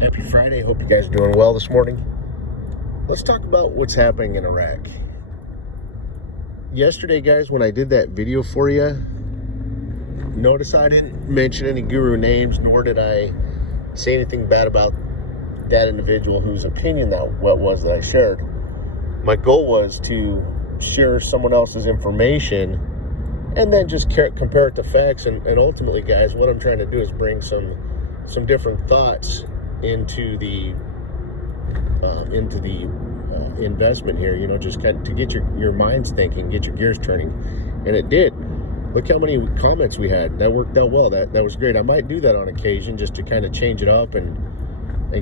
Happy Friday. Hope you guys are doing well this morning. Let's talk about what's happening in Iraq. Yesterday, guys, when I did that video for you, notice I didn't mention any guru names, nor did I say anything bad about that individual whose opinion that I shared. My goal was to share someone else's information and then just compare it to facts. And ultimately, guys, what I'm trying to do is bring some different thoughts into the investment here, just kind of to get your minds thinking, get your gears turning. And it did. Look how many comments we had. That worked out well. That was great. I might do that on occasion just to kind of change it up and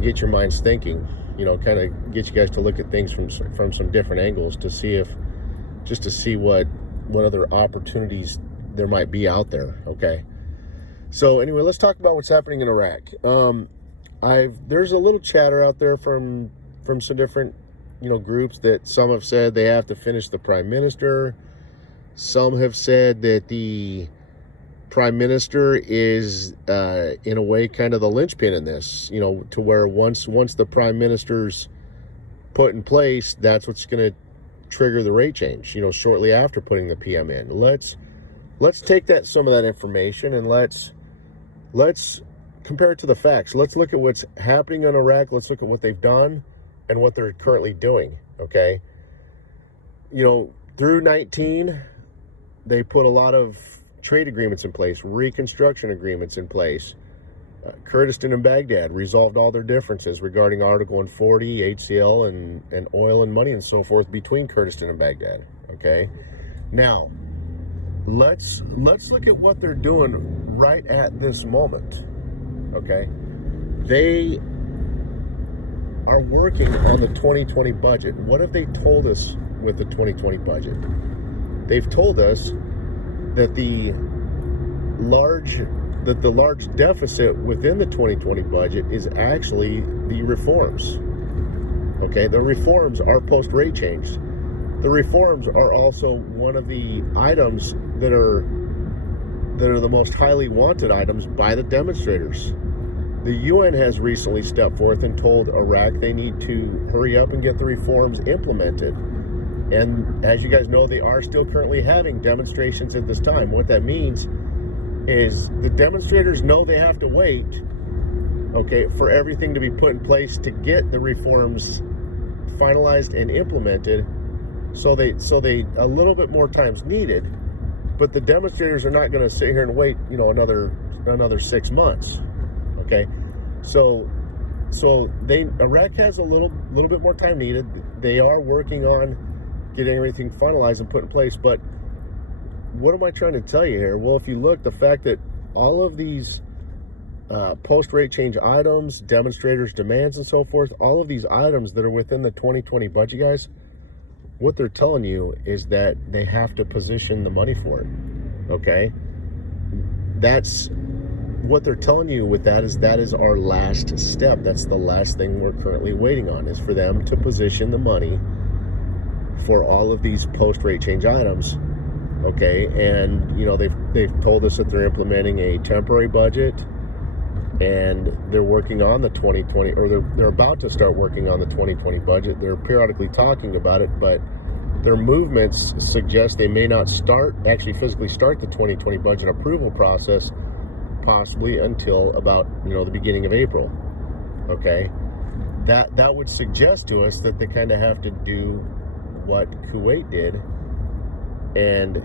get your minds thinking, kind of get you guys to look at things from some different angles to see what other opportunities there might be out there. Okay. So anyway, let's talk about what's happening in Iraq. There's a little chatter out there from some different, groups that some have said they have to finish the prime minister. Some have said that the prime minister is, in a way, kind of the linchpin in this, to where once the prime minister's put in place, that's what's going to trigger the rate change, shortly after putting the PM in. Let's take some of that information and let's compare it to the facts. Let's look at what's happening in Iraq. Let's look at what they've done and what they're currently doing, okay? Through 19, they put a lot of trade agreements in place, reconstruction agreements in place. Kurdistan and Baghdad resolved all their differences regarding Article 140, HCL, and oil and money and so forth between Kurdistan and Baghdad, okay? Now, let's look at what they're doing right at this moment, okay? They are working on the 2020 budget. What have they told us with the 2020 budget? They've told us that the large deficit within the 2020 budget is actually the reforms. Okay, the reforms are post-rate change. The reforms are also one of the items that are the most highly wanted items by the demonstrators. The UN has recently stepped forth and told Iraq they need to hurry up and get the reforms implemented. And as you guys know, they are still currently having demonstrations at this time. What that means is the demonstrators know they have to wait, okay, for everything to be put in place to get the reforms finalized and implemented. So they a little bit more time's needed, but the demonstrators are not going to sit here and wait, another 6 months. Okay, so Iraq has a little bit more time needed. They are working on getting everything finalized and put in place. But what am I trying to tell you here? Well, if you look, the fact that all of these post-rate change items, demonstrators' demands, and so forth, all of these items that are within the 2020 budget, guys, what they're telling you is that they have to position the money for it. Okay, that's what they're telling you with that is our last step. That's the last thing we're currently waiting on, is for them to position the money for all of these post-rate change items. Okay, and they've told us that they're implementing a temporary budget, and they're working on the 2020, or they're about to start working on the 2020 budget. They're periodically talking about it, but their movements suggest they may not physically start the 2020 budget approval process possibly until about the beginning of April. Okay, that would suggest to us that they kind of have to do what Kuwait did and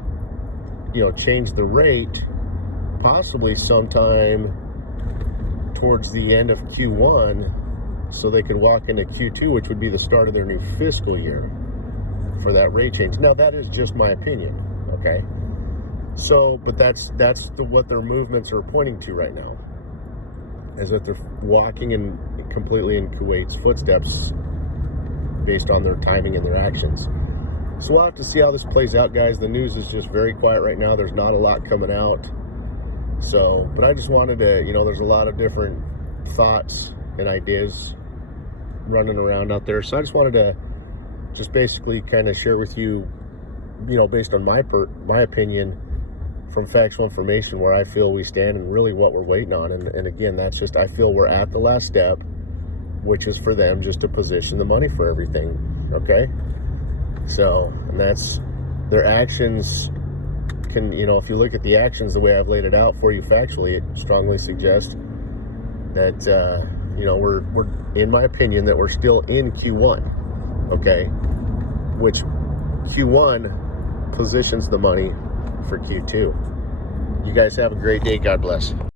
change the rate possibly sometime towards the end of Q1, so they could walk into Q2, which would be the start of their new fiscal year, for that rate change. Now, that is just my opinion, okay? So, but that's what their movements are pointing to right now, is that they're walking completely in Kuwait's footsteps based on their timing and their actions. So we'll have to see how this plays out, guys. The news is just very quiet right now. There's not a lot coming out. So, but I just wanted to, there's a lot of different thoughts and ideas running around out there. So I just wanted to just basically kind of share with you, based on my opinion, from factual information, where I feel we stand and really what we're waiting on. And again, that's just, I feel we're at the last step. which is for them just to position the money for everything. Okay, so, and that's their actions can, you know, if you look at the actions the way I've laid it out for you factually, it strongly suggests that you know, we're in my opinion that we're still in Q1. Okay, which Q1 positions the money for Q2. You guys have a great day. God bless.